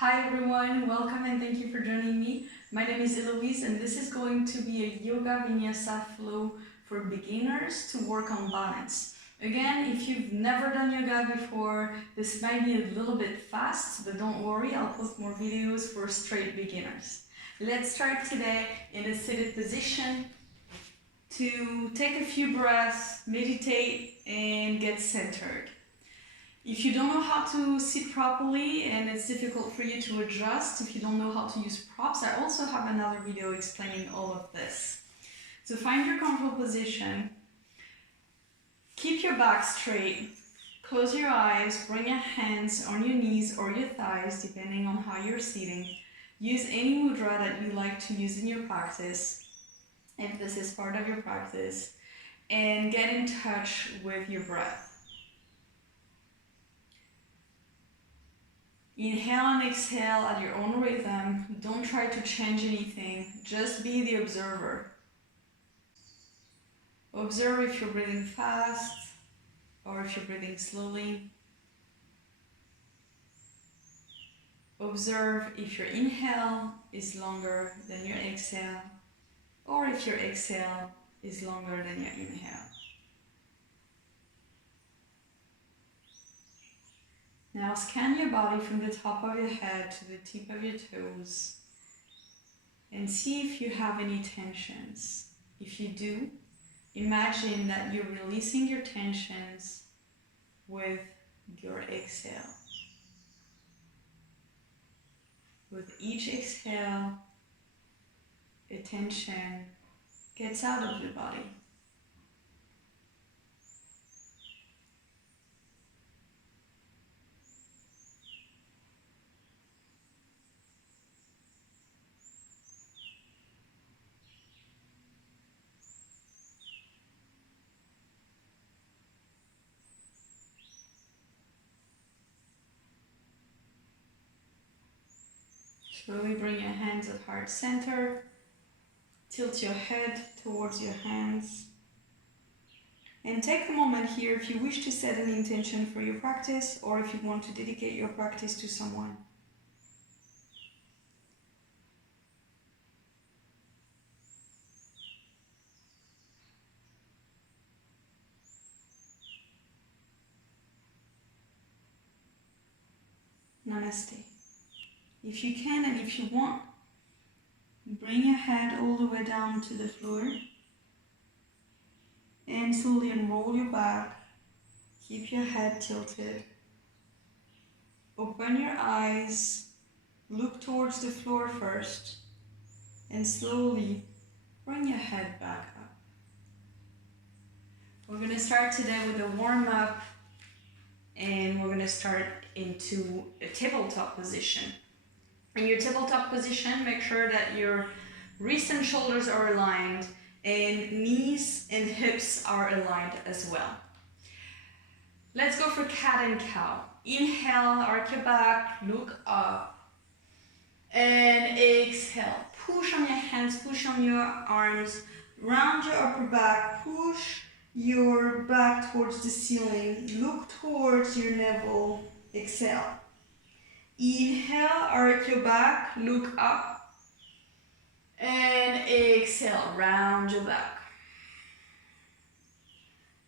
Hi everyone, welcome and thank you for joining me. My name is Eloïse and this is going to be a yoga vinyasa flow for beginners to work on balance. Again, if you've never done yoga before, this might be a little bit fast, but don't worry, I'll post more videos for straight beginners. Let's start today in a seated position to take a few breaths, meditate, and get centered. If you don't know how to sit properly and it's difficult for you to adjust, if you don't know how to use props, I also have another video explaining all of this. So find your comfortable position, keep your back straight, close your eyes, bring your hands on your knees or your thighs, depending on how you're sitting. Use any mudra that you like to use in your practice, if this is part of your practice, and get in touch with your breath. Inhale and exhale at your own rhythm. Don't try to change anything, just be the observer. Observe if you're breathing fast or if you're breathing slowly. Observe if your inhale is longer than your exhale or if your exhale is longer than your inhale. Now scan your body from the top of your head to the tip of your toes and see if you have any tensions. If you do, imagine that you're releasing your tensions with your exhale. With each exhale, a tension gets out of your body. Slowly bring your hands at heart center. Tilt your head towards your hands. And take a moment here if you wish to set an intention for your practice or if you want to dedicate your practice to someone. Namaste. If you can and if you want, bring your head all the way down to the floor and slowly unroll your back. Keep your head tilted. Open your eyes, look towards the floor first, and slowly bring your head back up. We're going to start today with a warm-up, and we're going to start into a tabletop position. In your tabletop position, make sure that your wrists and shoulders are aligned and knees and hips are aligned as well. Let's go for cat and cow. Inhale, arch your back, look up. And exhale, push on your hands, push on your arms, round your upper back, push your back towards the ceiling, look towards your navel, exhale. Inhale, arch your back, look up, and exhale, round your back.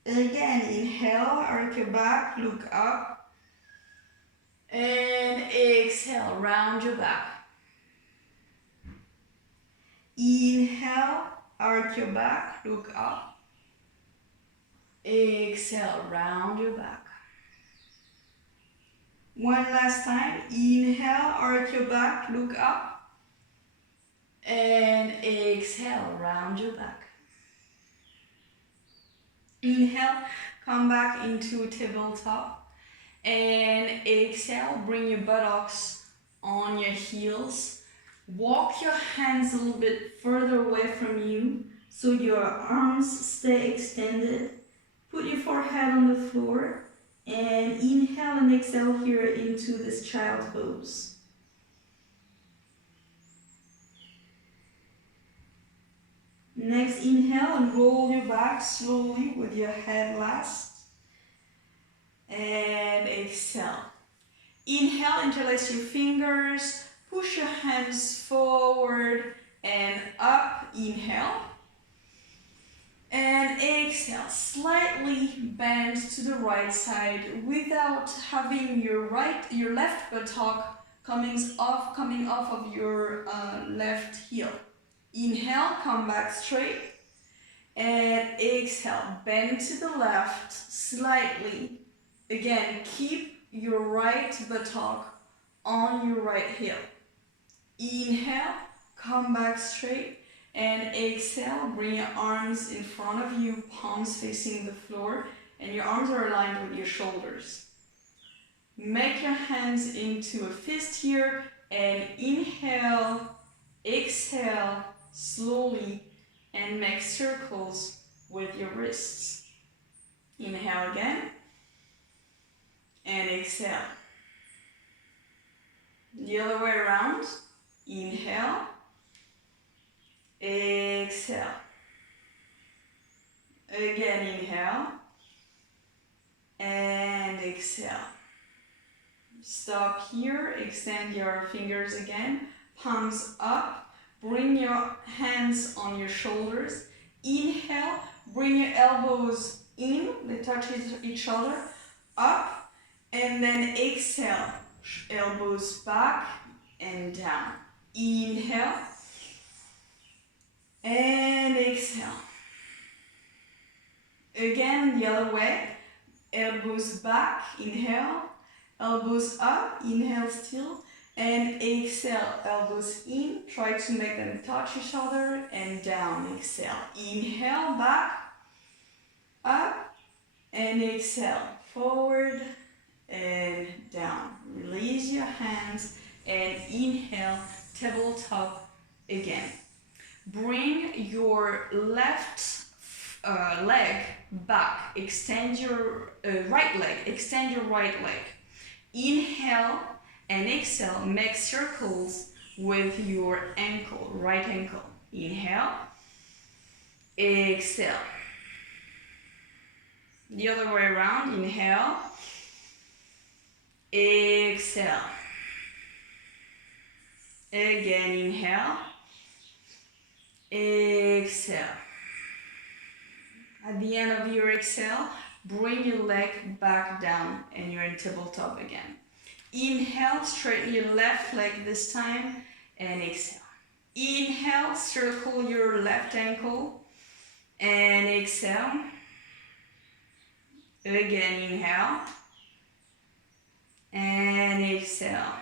Again, inhale, arch your back, look up, and exhale, round your back. Inhale, arch your back, look up, exhale, round your back. One last time, inhale, arch your back, look up, and exhale, round your back. Inhale, come back into tabletop, and exhale, bring your buttocks on your heels. Walk your hands a little bit further away from you so your arms stay extended. Put your forehead on the floor. And inhale and exhale here into this child pose. Next, inhale and roll your back slowly with your head last. And exhale. Inhale, interlace your fingers, push your hands forward and up. Inhale. And exhale, slightly bend to the right side without having your left buttock coming off of your left heel. Inhale, come back straight. And exhale, bend to the left slightly. Again, keep your right buttock on your right heel. Inhale, come back straight. And exhale, bring your arms in front of you, palms facing the floor, and your arms are aligned with your shoulders. Make your hands into a fist here, and inhale, exhale, slowly, and make circles with your wrists. Inhale again, and exhale. The other way around, inhale, exhale. Again, inhale and exhale. Stop here, extend your fingers again, palms up, bring your hands on your shoulders. Inhale, bring your elbows in, they touch each other, up, and then exhale, elbows back and down. Inhale, and exhale. Again, the other way. Elbows back, inhale. Elbows up, inhale still. And exhale, elbows in. Try to make them touch each other and down. Exhale. Inhale, back, up, and exhale. Forward and down. Release your hands and inhale, tabletop again. Bring your left leg back. Extend your right leg. Extend your right leg. Inhale and exhale. Make circles with your ankle, right ankle. Inhale. Exhale. The other way around. Inhale. Exhale. Again, inhale. Exhale. At the end of your exhale, bring your leg back down and you're in tabletop again. Inhale, straighten your left leg this time and exhale. Inhale, circle your left ankle and exhale. Again, inhale and exhale.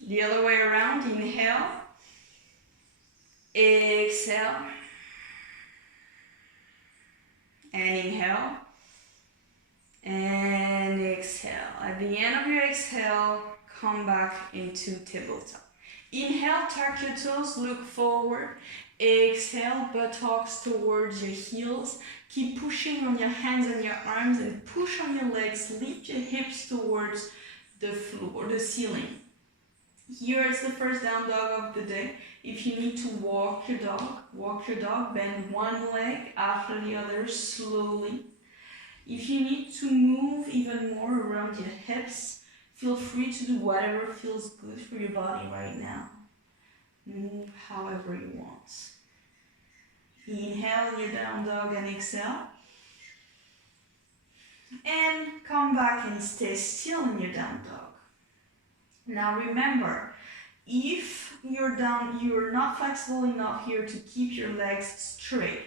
The other way around, inhale. Exhale and inhale and exhale. At the end of your exhale, come back into tabletop. Inhale, tuck your toes, look forward. Exhale, buttocks towards your heels. Keep pushing on your hands and your arms and push on your legs. Lift your hips towards the floor, the ceiling. Here is the first down dog of the day. If you need to walk your dog, bend one leg after the other slowly. If you need to move even more around your hips, feel free to do whatever feels good for your body right now. Move however you want. Inhale in your down dog and exhale. And come back and stay still in your down dog. Now remember, if you're not flexible enough here to keep your legs straight,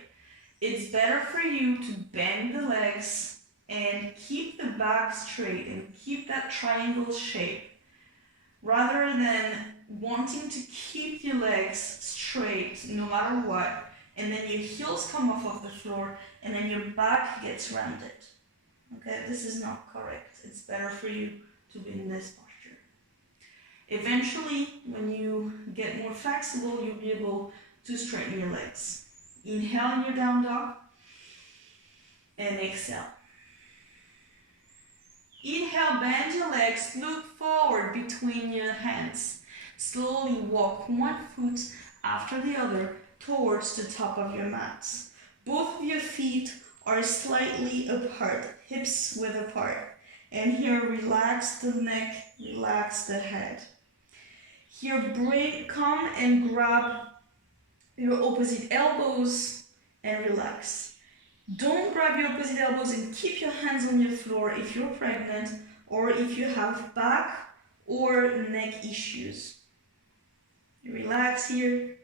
it's better for you to bend the legs and keep the back straight and keep that triangle shape rather than wanting to keep your legs straight no matter what, and then your heels come off of the floor and then your back gets rounded. Okay, this is not correct. It's better for you to be in this posture. Eventually, when you get more flexible, you'll be able to straighten your legs. Inhale in your down dog and exhale. Inhale, bend your legs, look forward between your hands. Slowly walk one foot after the other towards the top of your mat. Both of your feet are slightly apart, hips width apart. And here, relax the neck, relax the head. Here, come and grab your opposite elbows and relax. Don't grab your opposite elbows and keep your hands on your floor if you're pregnant or if you have back or neck issues. Relax here.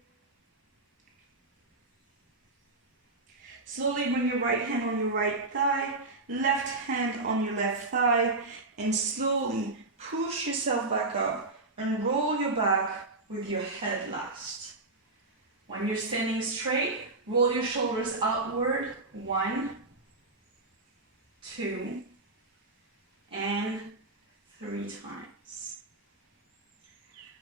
Slowly bring your right hand on your right thigh, left hand on your left thigh, and slowly push yourself back up and roll your back with your head last. When you're standing straight, roll your shoulders outward. 1, 2, and 3 times.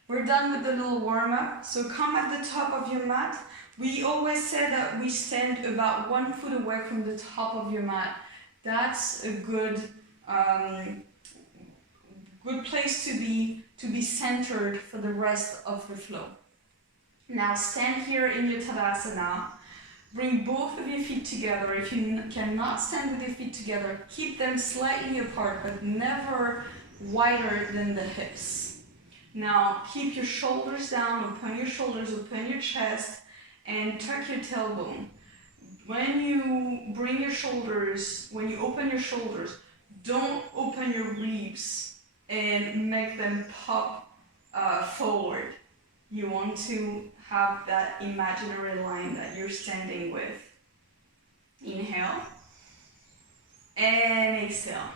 We're done with the little warm-up, so come at the top of your mat. We always say that we stand about 1 foot away from the top of your mat. That's a good place to be centered for the rest of the flow. Now stand here in your Tadasana. Bring both of your feet together. If you cannot stand with your feet together, keep them slightly apart, but never wider than the hips. Now keep your shoulders down, open your shoulders, open your chest, and tuck your tailbone. When you bring your shoulders, when you open your shoulders, don't open your ribs and make them pop forward. You want to have that imaginary line that you're standing with. Inhale and exhale.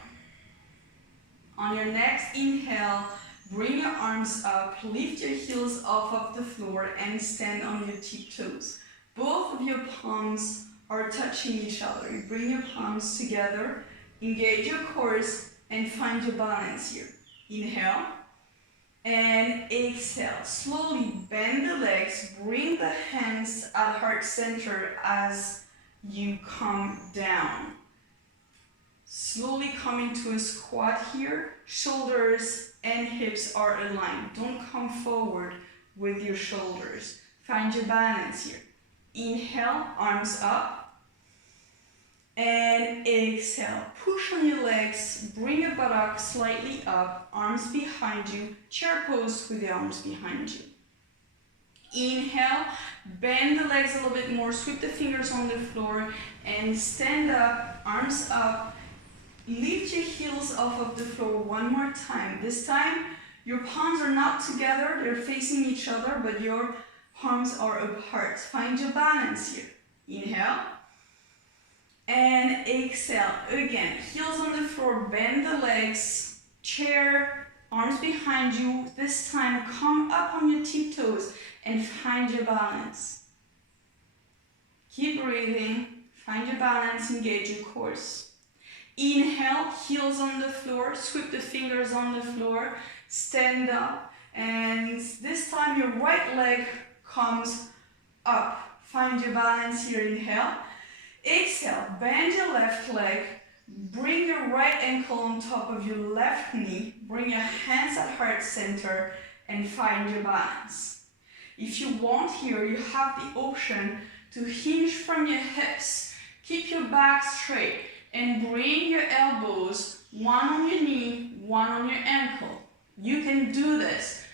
On your next inhale, bring your arms up, lift your heels off of the floor and stand on your tiptoes. Both of your palms are touching each other. You bring your palms together, engage your cores, and find your balance here. Inhale and exhale. Slowly bend the legs, bring the hands at heart center as you come down. Slowly come into a squat here. Shoulders and hips are aligned. Don't come forward with your shoulders. Find your balance here. Inhale, arms up. And exhale. Push on your legs. Bring your buttocks slightly up. Arms behind you. Chair pose with the arms behind you. Inhale. Bend the legs a little bit more. Sweep the fingers on the floor. And stand up. Arms up. Lift your heels off of the floor one more time. This time, your palms are not together. They're facing each other, but your palms are apart. Find your balance here. Inhale. And exhale. Again, heels on the floor, bend the legs, chair, arms behind you. This time, come up on your tiptoes and find your balance. Keep breathing, find your balance, engage your cores. Inhale, heels on the floor, sweep the fingers on the floor, stand up, and this time your right leg comes up. Find your balance here, inhale. Exhale, bend your left leg, bring your right ankle on top of your left knee, bring your hands at heart center and find your balance. If you want here, you have the option to hinge from your hips, keep your back straight and bring your elbows, one on your knee, one on your ankle. You can do this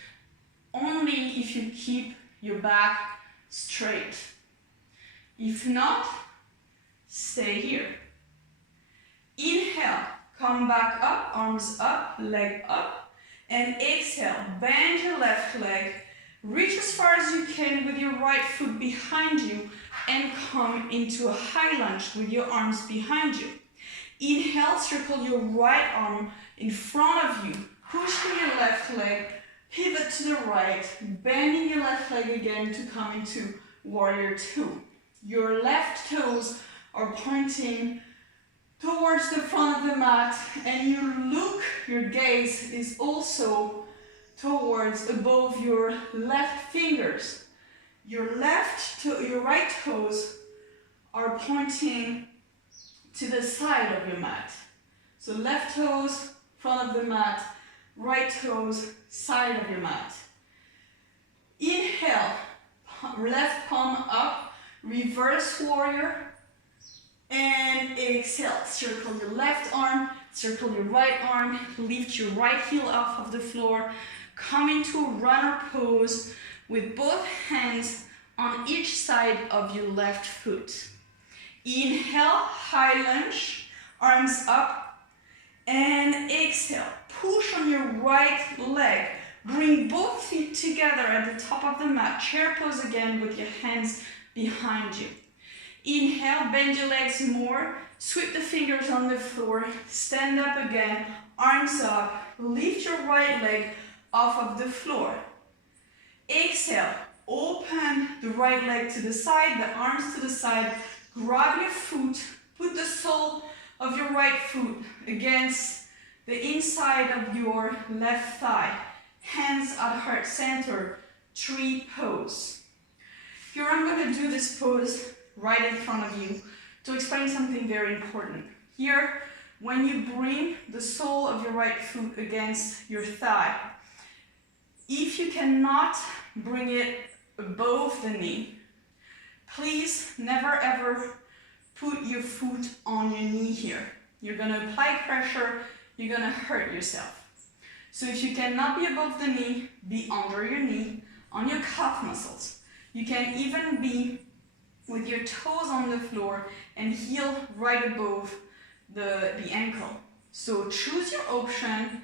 only if you keep your back straight. If not, stay here. Inhale, come back up, arms up, leg up, and exhale, bend your left leg, reach as far as you can with your right foot behind you, and come into a high lunge with your arms behind you. Inhale, circle your right arm in front of you, pushing your left leg, pivot to the right, bending your left leg again to come into warrior two. Your left toes are pointing towards the front of the mat, and your gaze is also towards above your left fingers. Your right toes are pointing to the side of your mat. So left toes, front of the mat, right toes, side of your mat. Inhale, left palm up, reverse warrior, and exhale, circle your left arm, Circle your right arm, lift your right heel off of the floor, come into a runner pose with both hands on each side of your left foot. Inhale, high lunge, arms up, and exhale. Push on your right leg. Bring both feet together at the top of the mat. Chair pose again with your hands behind you. Inhale, bend your legs more. Sweep the fingers on the floor. Stand up again, arms up. Lift your right leg off of the floor. Exhale, open the right leg to the side, the arms to the side. Grab your foot, put the sole of your right foot against the inside of your left thigh. Hands at heart center, tree pose. Here I'm going to do this pose right in front of you to explain something very important. Here, when you bring the sole of your right foot against your thigh, if you cannot bring it above the knee, please never ever put your foot on your knee here. You're going to apply pressure, you're going to hurt yourself. So if you cannot be above the knee, be under your knee, on your calf muscles. You can even be with your toes on the floor and heel right above the ankle. So choose your option,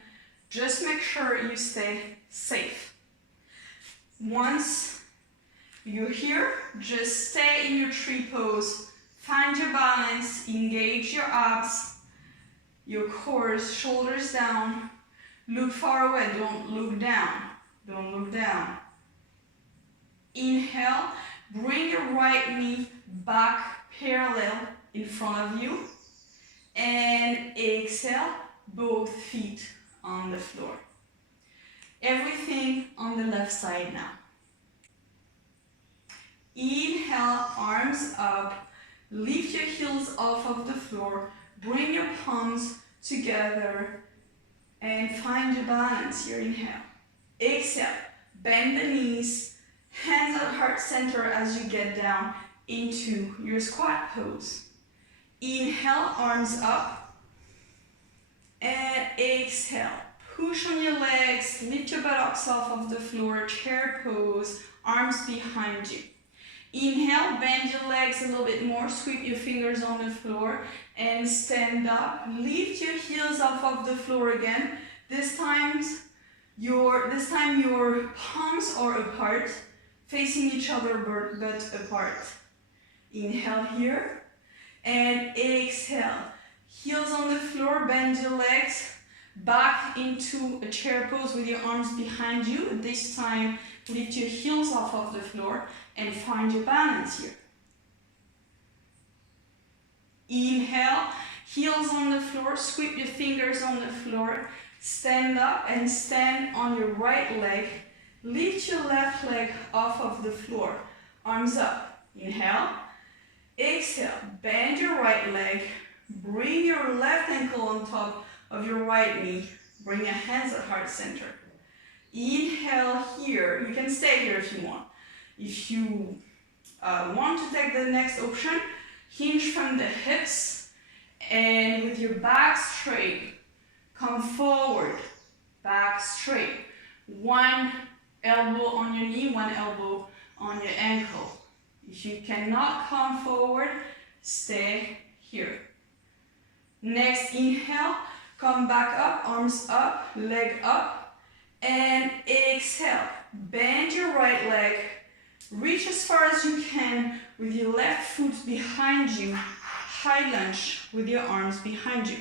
just make sure you stay safe. Once you're here, just stay in your tree pose, find your balance, engage your abs, your core, shoulders down, look far away, don't look down, don't look down. Inhale, bring your right knee back parallel in front of you, and exhale, both feet on the floor. Everything on the left side now. Inhale, arms up, lift your heels off of the floor, bring your palms together and find your balance here. Inhale. Exhale, bend the knees, hands at heart center as you get down into your squat pose. Inhale, arms up, and exhale. Push on your legs, lift your buttocks off of the floor, chair pose, arms behind you. Inhale, bend your legs a little bit more, sweep your fingers on the floor, and stand up. Lift your heels off of the floor again. This time your palms are apart, facing each other but apart. Inhale here, and exhale. Heels on the floor, bend your legs back into a chair pose with your arms behind you. This time, lift your heels off of the floor and find your balance here. Inhale, heels on the floor, sweep your fingers on the floor, stand up and stand on your right leg. Lift your left leg off of the floor, arms up. Inhale, exhale, bend your right leg, bring your left ankle on top of your right knee, bring your hands at heart center. Inhale here, you can stay here if you want. If you want to take the next option, hinge from the hips and with your back straight, come forward, back straight. One elbow on your knee, one elbow on your ankle. If you cannot come forward, stay here. Next, inhale, come back up, arms up, leg up, and exhale. Bend your right leg, reach as far as you can with your left foot behind you, high lunge with your arms behind you.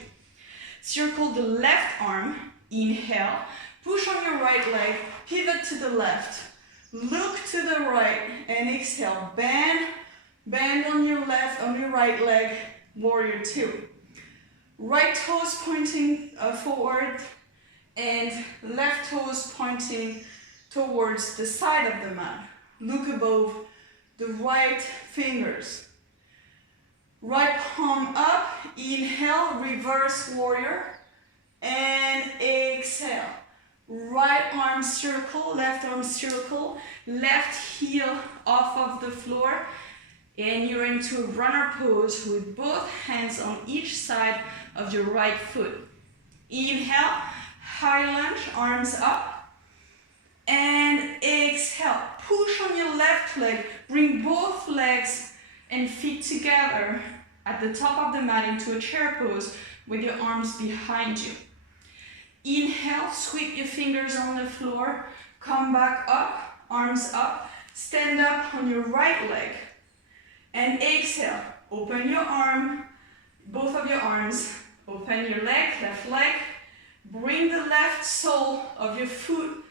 Circle the left arm, inhale, push on your right leg, pivot to the left, look to the right, and exhale. Bend on your left, on your right leg, warrior two. Right toes pointing forward and left toes pointing towards the side of the mat. Look above the right fingers. Right palm up, inhale, reverse warrior, and exhale. Right arm circle, left arm circle, left heel off of the floor, and you're into a runner pose with both hands on each side of your right foot. Inhale, high lunge, arms up. And exhale, push on your left leg. Bring both legs and feet together at the top of the mat into a chair pose with your arms behind you. Inhale, sweep your fingers on the floor. Come back up, arms up. Stand up on your right leg. And exhale, open your arm, both of your arms. Open your leg, left leg. Bring the left sole of your foot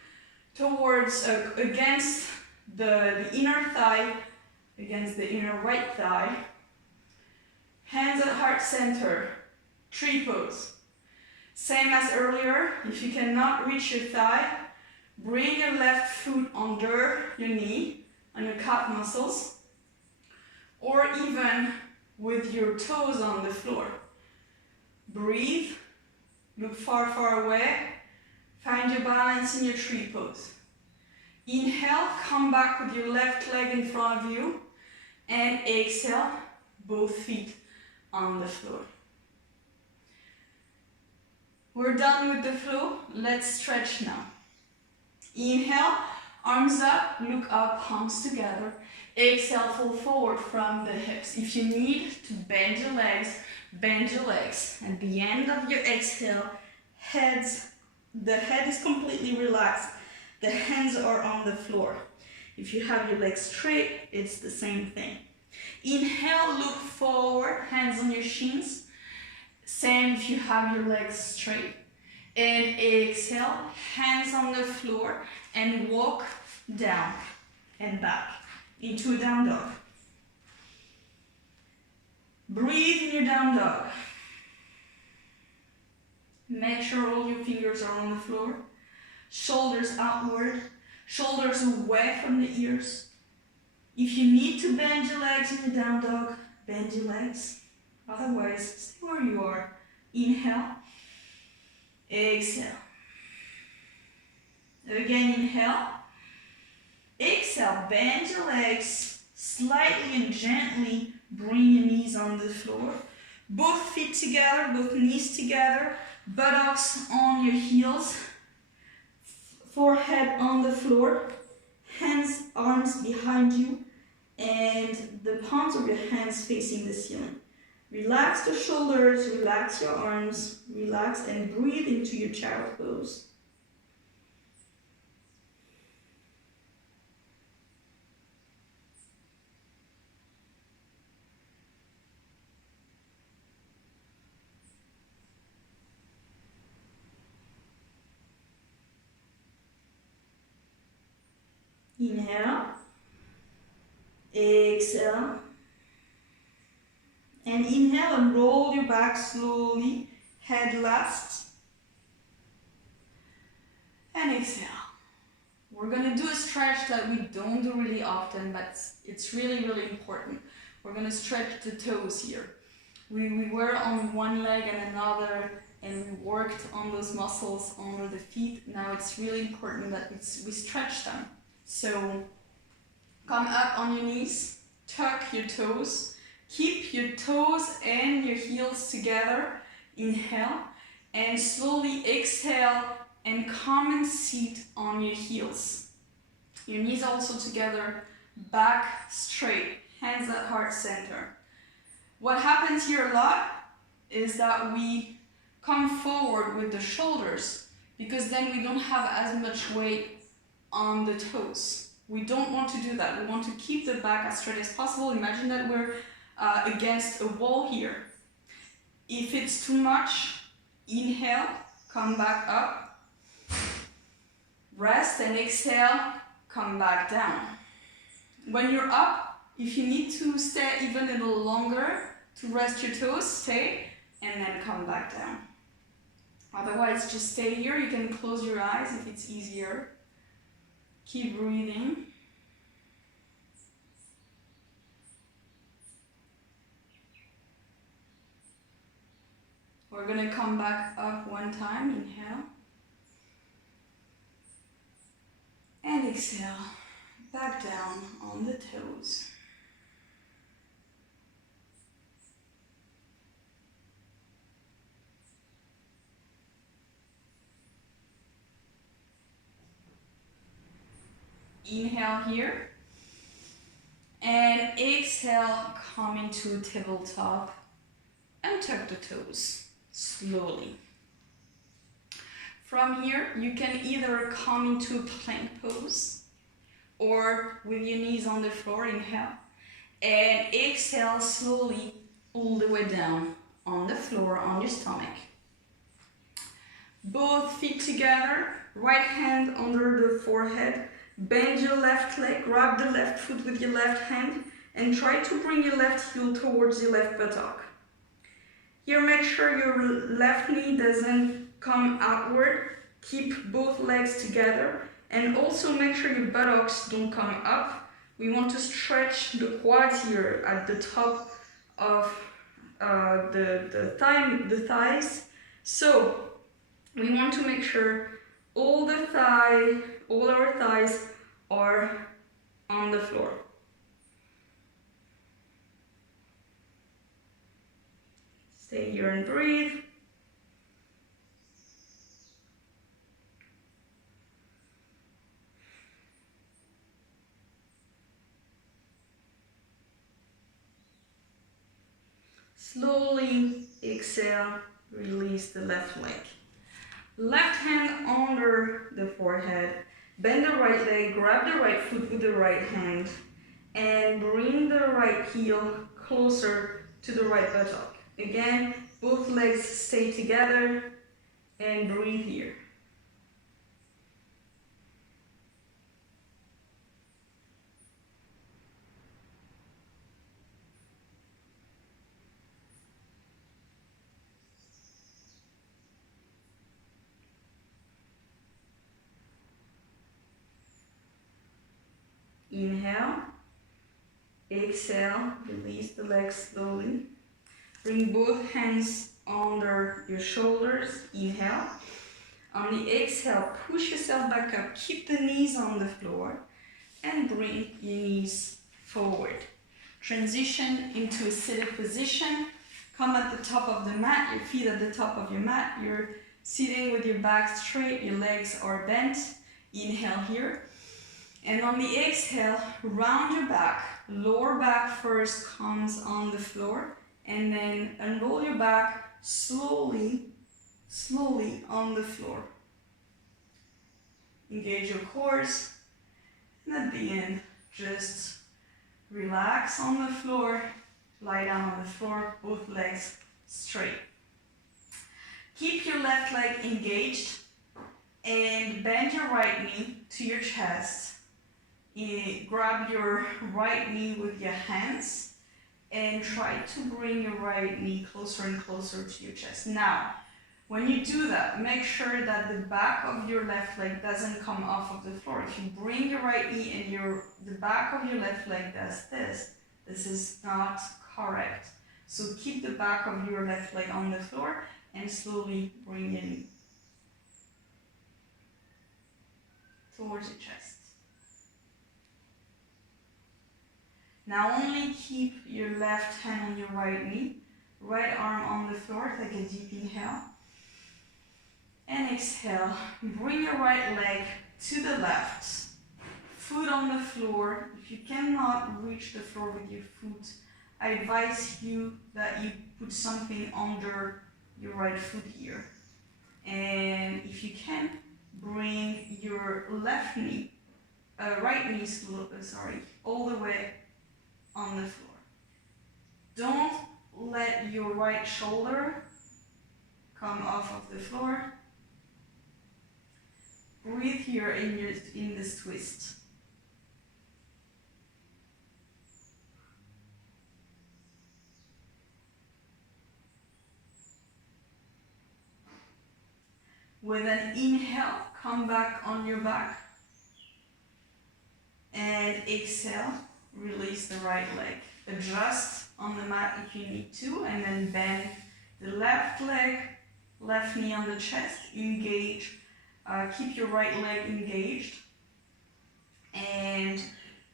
towards, against the inner thigh, against the inner right thigh. Hands at heart center, tree pose. Same as earlier, if you cannot reach your thigh, bring your left foot under your knee, on your calf muscles, or even with your toes on the floor. Breathe, look far, far away, find your balance in your tree pose. Inhale, come back with your left leg in front of you, and exhale, both feet on the floor. We're done with the flow, let's stretch now. Inhale, arms up, look up, palms together. Exhale, fold forward from the hips. If you need to bend your legs, bend your legs. At the end of your exhale, the head is completely relaxed. The hands are on the floor. If you have your legs straight, it's the same thing. Inhale, look forward, hands on your shins. Same if you have your legs straight. And exhale, hands on the floor, and walk down and back into a down dog. Breathe in your down dog. Make sure all your fingers are on the floor. Shoulders outward, shoulders away from the ears. If you need to bend your legs in your down dog, bend your legs. Otherwise, stay where you are. Inhale, exhale. Again, inhale. Exhale, bend your legs slightly and gently. Bring your knees on the floor. Both feet together, both knees together. Buttocks on your heels. Forehead on the floor. Hands, arms behind you. And the palms of your hands facing the ceiling. Relax the shoulders, relax your arms, relax and breathe into your child pose. Inhale, exhale. And inhale and roll your back slowly, head last. And exhale. We're going to do a stretch that we don't do really often, but it's really, really important. We're going to stretch the toes here. We were on one leg and another, and we worked on those muscles under the feet. Now it's really important that we stretch them. So come up on your knees, tuck your toes. Keep your toes and your heels together. Inhale. And slowly exhale and come and sit on your heels. Your knees also together, back straight, hands at heart center. What happens here a lot is that we come forward with the shoulders because then we don't have as much weight on the toes. We don't want to do that. We want to keep the back as straight as possible. Imagine that we're against a wall here. If it's too much, inhale, come back up, rest and exhale, come back down. When you're up, if you need to stay even a little longer to rest your toes, stay and then come back down. Otherwise, just stay here. You can close your eyes if it's easier. Keep breathing. We're going to come back up one time, inhale. And exhale, back down on the toes. Inhale here. And exhale, come into tabletop and tuck the toes slowly. From here, you can either come into a plank pose or with your knees on the floor, inhale. And exhale slowly all the way down on the floor, on your stomach. Both feet together, right hand under the forehead. Bend your left leg, grab the left foot with your left hand, and try to bring your left heel towards your left buttock. Here, make sure your left knee doesn't come outward. Keep both legs together, and also make sure your buttocks don't come up. We want to stretch the quads here at the top of the thighs. So we want to make sure all our thighs are on the floor. Stay here and breathe. Slowly exhale, release the left leg. Left hand under the forehead. Bend the right leg, grab the right foot with the right hand, and bring the right heel closer to the right buttock. Again, both legs stay together and breathe here. Inhale, exhale, release the legs slowly. Bring both hands under your shoulders, inhale. On the exhale, push yourself back up, keep the knees on the floor, and bring your knees forward. Transition into a seated position. Come at the top of the mat, your feet at the top of your mat. You're sitting with your back straight, your legs are bent. Inhale here. And on the exhale, round your back. Lower back first comes on the floor. And then unroll your back slowly on the floor. Engage your cores. And at the end, just relax on the floor. Lie down on the floor, both legs straight. Keep your left leg engaged and bend your right knee to your chest. Grab your right knee with your hands and try to bring your right knee closer and closer to your chest. Now, when you do that, make sure that the back of your left leg doesn't come off of the floor. If you bring your right knee and the back of your left leg does this is not correct. So keep the back of your left leg on the floor and slowly bring your knee towards your chest. Now only keep your left hand on your right knee, right arm on the floor. Take a deep inhale. And exhale. Bring your right leg to the left. Foot on the floor. If you cannot reach the floor with your foot, I advise you that you put something under your right foot here. And if you can, bring your right knee, all the way on the floor. Don't let your right shoulder come off of the floor. Breathe here in this twist. With an inhale, come back on your back. And exhale, release the right leg. Adjust on the mat if you need to, and then bend the left leg, left knee on the chest, engage. Keep your right leg engaged. And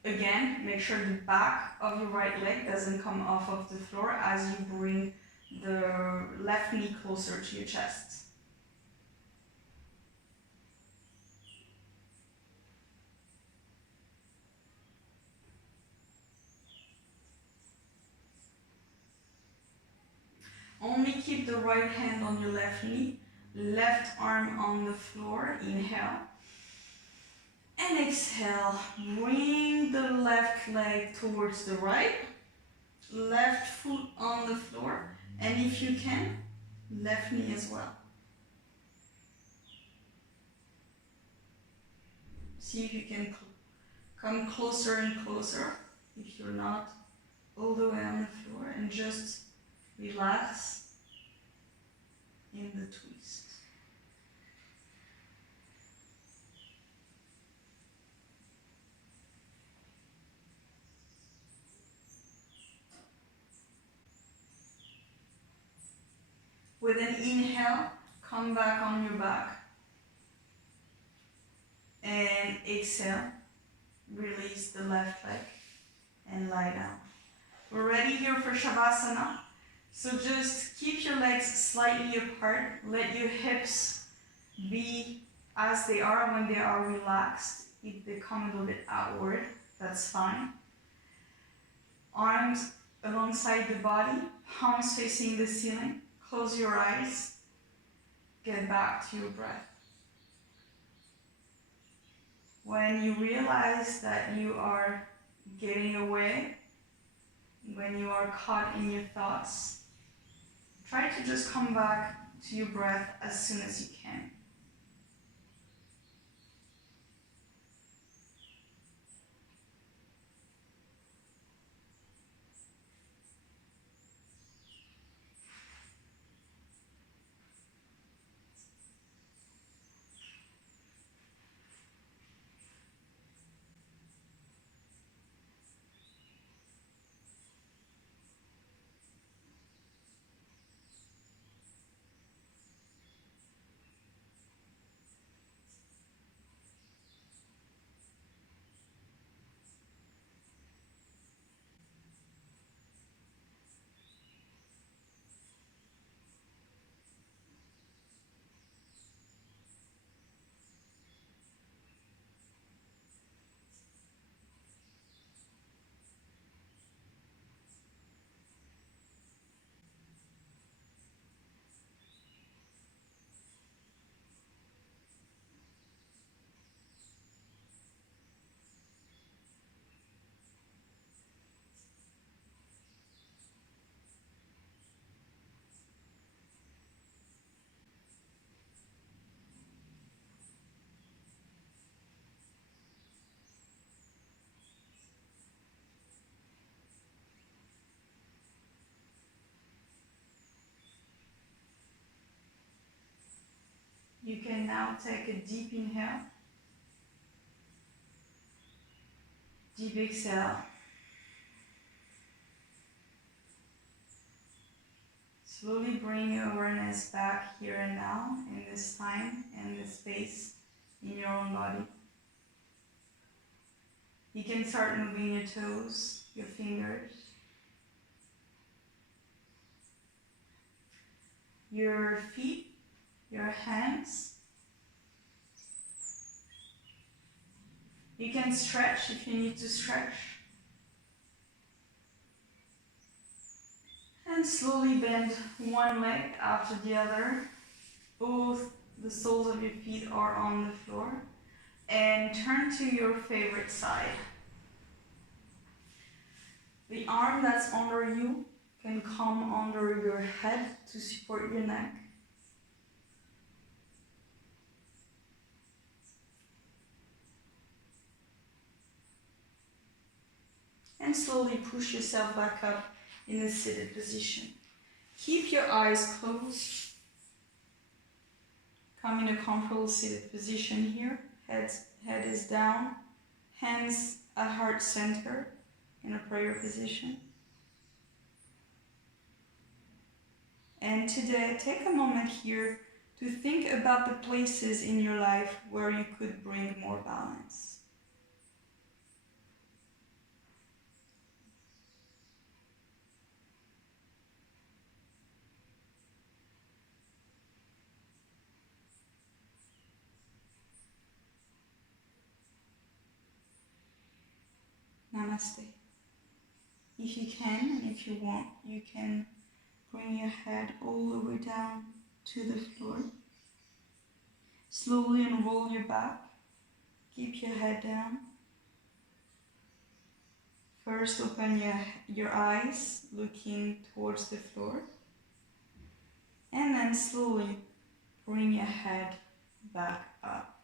again, make sure the back of your right leg doesn't come off of the floor as you bring the left knee closer to your chest. Only keep the right hand on your left knee, left arm on the floor. Inhale. And exhale. Bring the left leg towards the right, left foot on the floor, and if you can, left knee as well. See if you can come closer and closer if you're not all the way on the floor, and just relax in the twist. With an inhale, come back on your back. And exhale, release the left leg and lie down. We're ready here for Shavasana. So just keep your legs slightly apart. Let your hips be as they are when they are relaxed. If they come a little bit outward, that's fine. Arms alongside the body, palms facing the ceiling. Close your eyes. Get back to your breath. When you realize that you are getting away, when you are caught in your thoughts, try to just come back to your breath as soon as you can. You can now take a deep inhale, deep exhale. Slowly bring your awareness back here and now, in this time and this space in your own body. You can start moving your toes, your fingers, your feet, your hands. You can stretch if you need to stretch. And slowly bend one leg after the other. Both the soles of your feet are on the floor. And turn to your favorite side. The arm that's under you can come under your head to support your neck. And slowly push yourself back up in a seated position. Keep your eyes closed. Come in a comfortable seated position here. Head is down, hands at heart center in a prayer position. And today, take a moment here to think about the places in your life where you could bring more balance. Namaste. If you can and if you want, you can Bring your head all the way down to the floor. Slowly unroll your back. Keep your head down. First, open your eyes, looking towards the floor. And then slowly bring your head back up.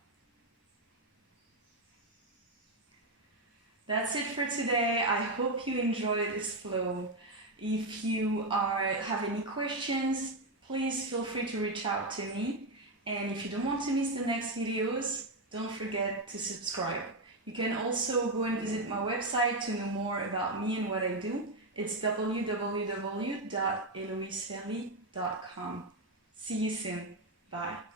That's it for today. I hope you enjoyed this flow. If you have any questions, please feel free to reach out to me. And if you don't want to miss the next videos, don't forget to subscribe. You can also go and visit my website to know more about me and what I do. It's www.eloiseferly.com. See you soon. Bye.